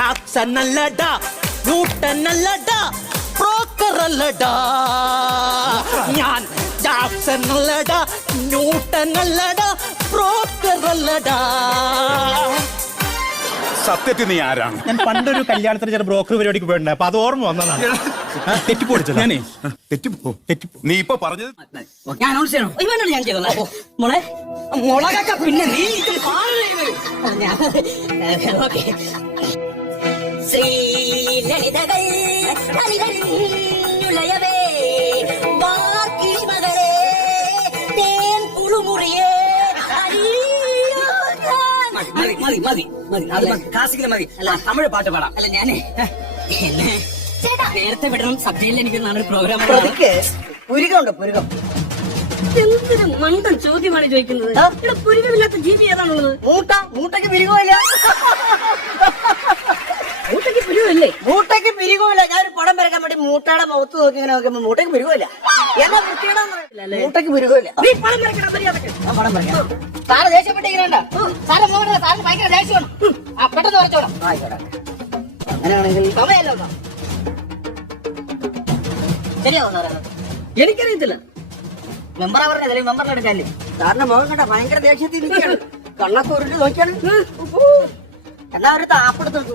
Jackson അല്ലടാ Newton അല്ലടാ broker അല്ലടാ ഞാൻ ജാക്സൺ അല്ലടാ ന്യൂട്ടൻ അല്ലടാ ബ്രോക്കർ അല്ലടാ സത്യത്തിൽ നീ ആരാണ്? ഞാൻ പണ്ടൊരു കല്യാണത്തിന് ചില ബ്രോക്കർ പരിപാടിക്ക് പോയിട്ടുണ്ട്. അപ്പൊ അത് ഓർമ്മ വന്നതാണ്. ആ, തെറ്റിപ്പോടിച്ചത്. ഞാനേ തെറ്റിപ്പോ തെറ്റിപ്പോ. നീ ഇപ്പൊ പറഞ്ഞത് ഞാൻ ഞാൻ ചെയ്തോളാം മോളെ മുളകൊക്കെ പിന്നെ നീ ഇത് ഓക്കെ. ശ്രീലളിതകൾ നുളയവേ മകളെ തേൻ കുളുമുറിയേ മതി മതി മതി മതി അത് ക്ലാസിക്കൽ മതി. അല്ല. തമിഴ് പാട്ട് പാടാം. അല്ല ഞാനേ. എന്നെ നേരത്തെ വിടണം. സബ്ജയിൽ എനിക്ക് നാളെ പ്രോഗ്രാം പ്രതിക്ക് പുരുകമുണ്ട് പുരുകം. എന്തൊരു മണ്ടൻ ചോദ്യമാണ് ചോദിക്കുന്നത്? ഇവിടെ പുരികമില്ലാത്ത ജീവി ഏതാണുള്ളത്? മൂട്ട മൂട്ടയ്ക്ക് പിരികമില്ല ഊട്ടയ്ക്ക് പുരുവല്ലേ മൂട്ടയ്ക്ക് പിരികമില്ല ഞാൻ ഒരു പടം വരയ്ക്കാൻ വേണ്ടി മൂട്ടയുടെ മുഖത്ത് നോക്കി ഇങ്ങനെ നോക്കുമ്പോ മൂട്ടയ്ക്ക് പിരികമില്ല എന്നാ വൃത്തിയുടെ മൂട്ടയ്ക്ക് പിരികമില്ല നീ പണം മര്യാദയ്ക്ക് ഞാൻ വരയ്ക്കാം സാറ് ദേഷ്യപ്പെട്ട് ഇങ്ങനെ സാറ് നോക്കണ്ട സാറിന് ഭയങ്കര ദേഷ്യമാണ് ആ പെട്ടെന്ന് ആയിക്കോട്ടെ. അങ്ങനെയാണെങ്കിൽ സമയമല്ലോ. ശരിയാവും സാറേ? എനിക്കറിയത്തില്ല. മെമ്പറാ അവരുടെ അല്ലെങ്കിൽ മെമ്പറിനെ എടുക്കാല്ലേ സാറിന്റെ മുഖം കണ്ട ഭയങ്കര ദേഷ്യത്തിൽ നിൽക്കുകയാണ് കണ്ണൊക്കെ ഉരുട്ട് നോക്കിയാണ് എന്നാ ഒരു താപ്പെടുത്തു.